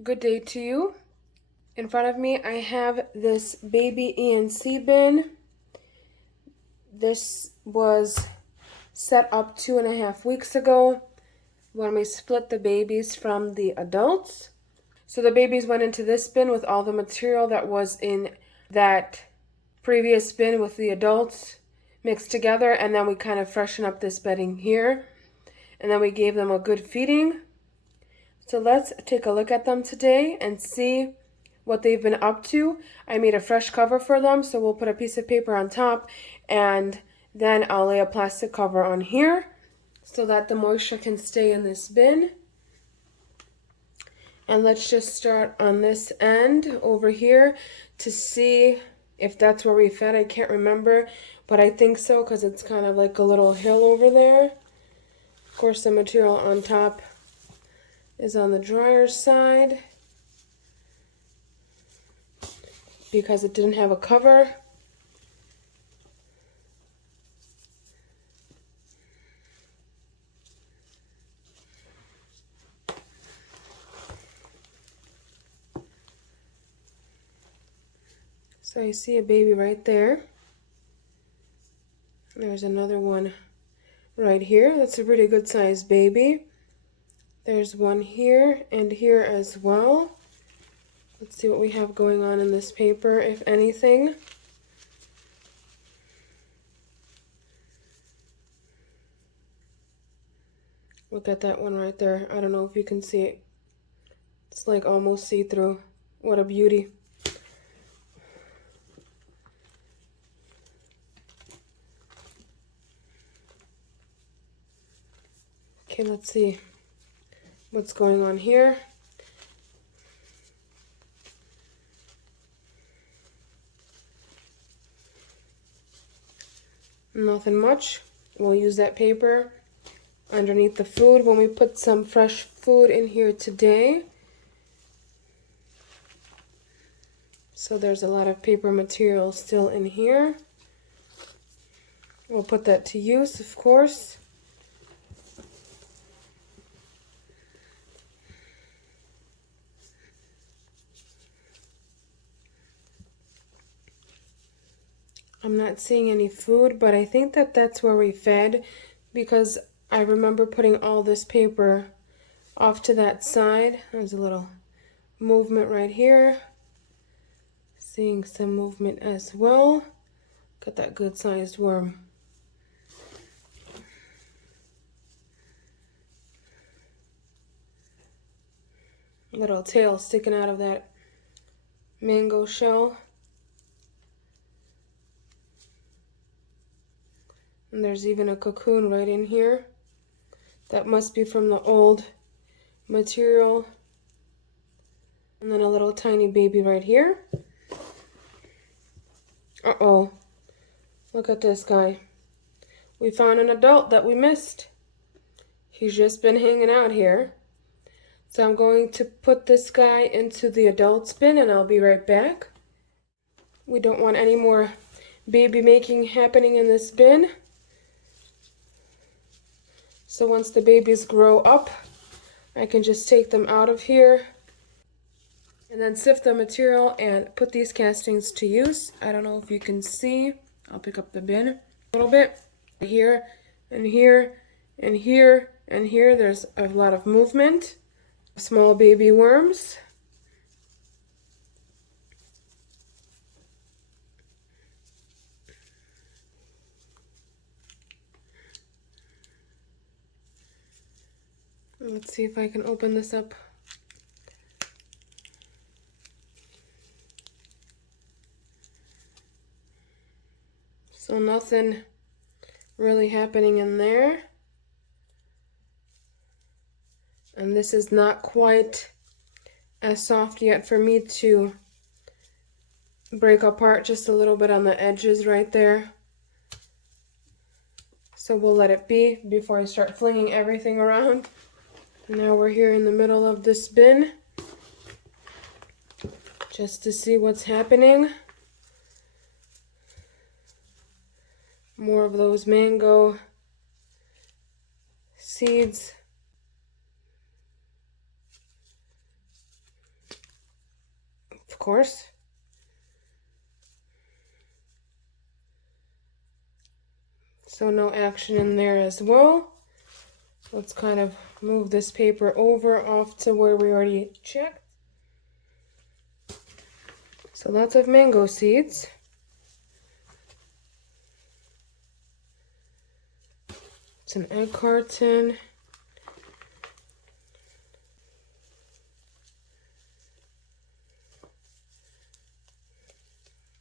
Good day to you. In front of me, I have this baby ENC bin. This was set up 2.5 weeks ago when we split the babies from the adults. So the babies went into this bin with all the material that was in that previous bin with the adults mixed together, and then we kind of freshen up this bedding here, and then we gave them a good feeding. So let's take a look at them today and see what they've been up to. I made a fresh cover for them, so we'll put a piece of paper on top, and then I'll lay a plastic cover on here so that the moisture can stay in this bin. And let's just start on this end over here to see if that's where we fed. I can't remember, but I think so because it's kind of like a little hill over there. Of course, the material on top is on the dryer side because it didn't have a cover. So I see a baby right there. There's another one right here. That's a pretty good sized baby. There's one here and here as well. Let's see what we have going on in this paper, if anything. Look at that one right there. I don't know if you can see it. It's like almost see-through. What a beauty. Okay, let's see what's going on here. Nothing much. We'll use that paper underneath the food when we put some fresh food in here today. So there's a lot of paper material still in here. We'll put that to use, of course. I'm not seeing any food, but I think that that's where we fed because I remember putting all this paper off to that side. There's a little movement right here. Seeing some movement as well. Got that good sized worm. Little tail sticking out of that mango shell. And there's even a cocoon right in here. That must be from the old material. And then a little tiny baby right here. Uh-oh. Look at this guy. We found an adult that we missed. He's just been hanging out here. So I'm going to put this guy into the adults bin and I'll be right back. We don't want any more baby making happening in this bin. So once the babies grow up, I can just take them out of here and then sift the material and put these castings to use. I don't know if you can see. I'll pick up the bin a little bit. Here and here and here and here, there's a lot of movement. Small baby worms. Let's see if I can open this up. So nothing really happening in there. And this is not quite as soft yet for me to break apart, just a little bit on the edges right there. So we'll let it be before I start flinging everything around. Now we're here in the middle of this bin just to see what's happening. More of those mango seeds. course. So no action in there as well. Let's kind of move this paper over off to where we already checked. So lots of mango seeds. It's an egg carton.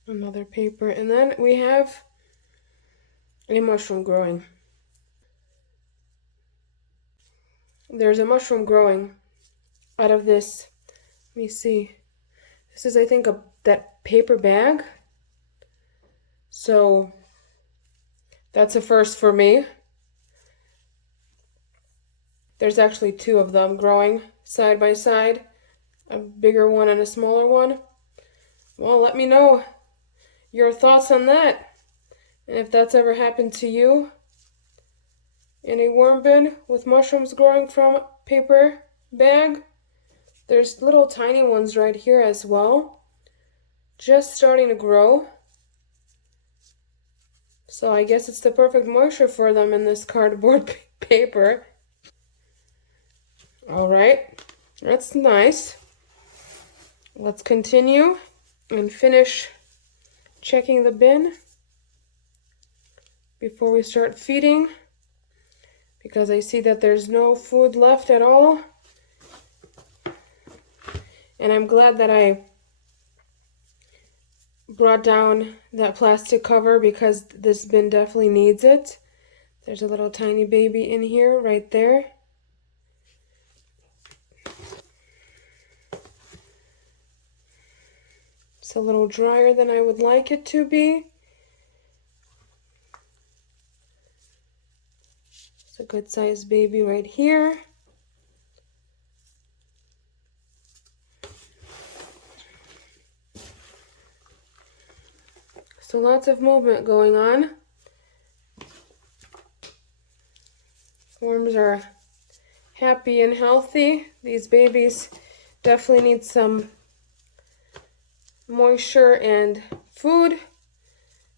Another paper. And then we have a mushroom growing. There's a mushroom growing out of this. Let me see. This is, I think, that paper bag. So that's a first for me. There's actually two of them growing side by side, a bigger one and a smaller one. Well, let me know your thoughts on that. And if that's ever happened to you in a worm bin with mushrooms growing from paper bag. There's little tiny ones right here as well, just starting to grow. So I guess it's the perfect moisture for them in this cardboard paper. All right, that's nice. Let's continue and finish checking the bin before we start feeding, because I see that there's no food left at all. And I'm glad that I brought down that plastic cover, because this bin definitely needs it. There's a little tiny baby in here right there. It's a little drier than I would like it to be. It's a good sized baby right here. So lots of movement going on. Worms are happy and healthy. These babies definitely need some moisture and food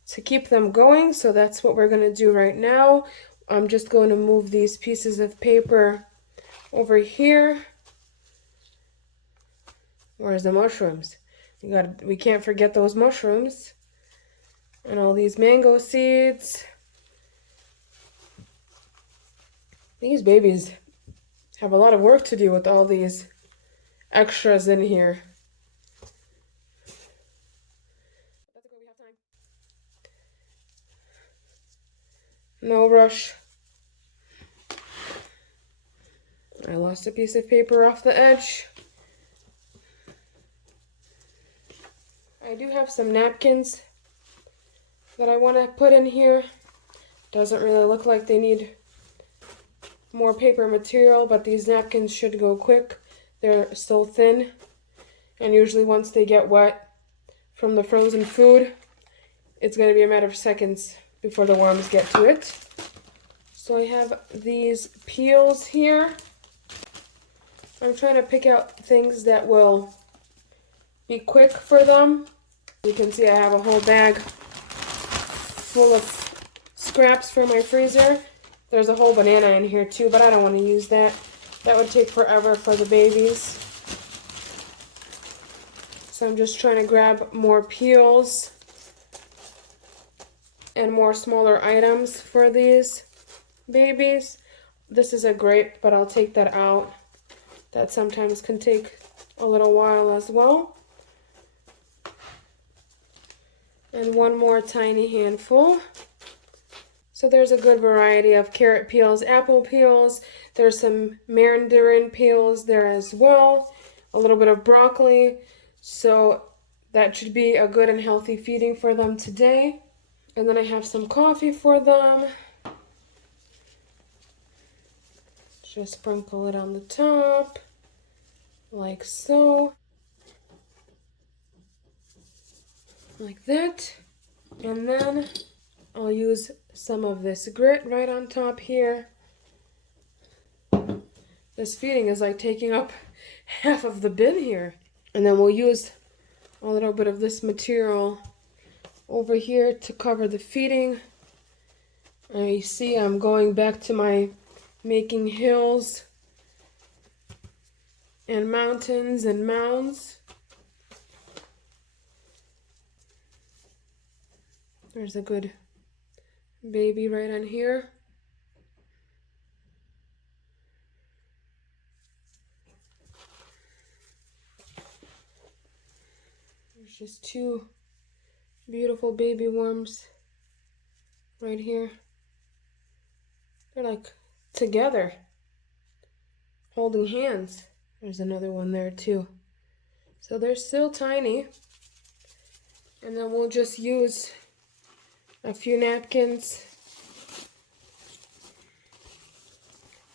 to keep them going. So that's what we're going to do right now. I'm just going to move these pieces of paper over here. Where's the mushrooms? We can't forget those mushrooms. And all these mango seeds. These babies have a lot of work to do with all these extras in here. No rush. I lost a piece of paper off the edge. I do have some napkins that I want to put in here. Doesn't really look like they need more paper material, but these napkins should go quick. They're so thin, and usually once they get wet from the frozen food, it's going to be a matter of seconds before the worms get to it. So I have these peels here. I'm trying to pick out things that will be quick for them. You can see I have a whole bag full of scraps for my freezer. There's a whole banana in here too, but I don't want to use that. That would take forever for the babies. So I'm just trying to grab more peels and more smaller items for these babies. This is a grape, but I'll take that out. That sometimes can take a little while as well. And one more tiny handful. So there's a good variety of carrot peels, apple peels. There's some mandarin peels there as well. A little bit of broccoli. So that should be a good and healthy feeding for them today. And then I have some coffee for them. Just sprinkle it on the top, like so. Like that. And then I'll use some of this grit right on top here. This feeding is like taking up half of the bin here. And then we'll use a little bit of this material over here to cover the feeding. And you see I'm going back to my making hills and mountains and mounds. There's a good baby right on here. There's just two beautiful baby worms right here. They're like together, holding hands. There's another one there too. So they're still tiny. And then we'll just use a few napkins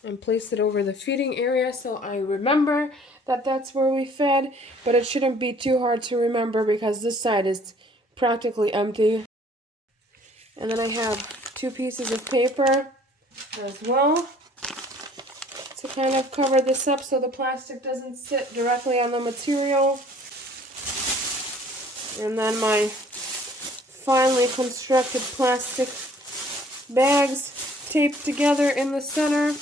and place it over the feeding area so I remember that that's where we fed. But it shouldn't be too hard to remember because this side is practically empty. And then I have 2 pieces of paper as well to kind of cover this up so the plastic doesn't sit directly on the material. And then my finely constructed plastic bags taped together in the center.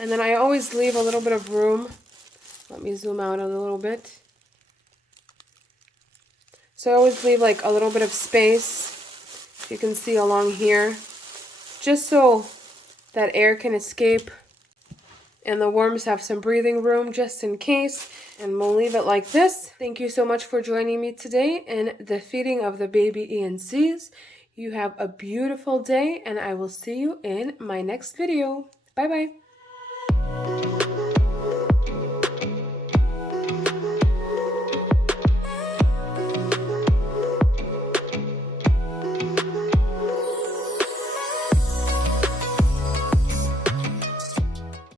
And then I always leave a little bit of room. Let me zoom out a little bit. So I always leave like a little bit of space, you can see along here, just so that air can escape and the worms have some breathing room just in case. And we'll leave it like this. Thank you so much for joining me today in the feeding of the baby ENCs. You have a beautiful day and I will see you in my next video. Bye bye.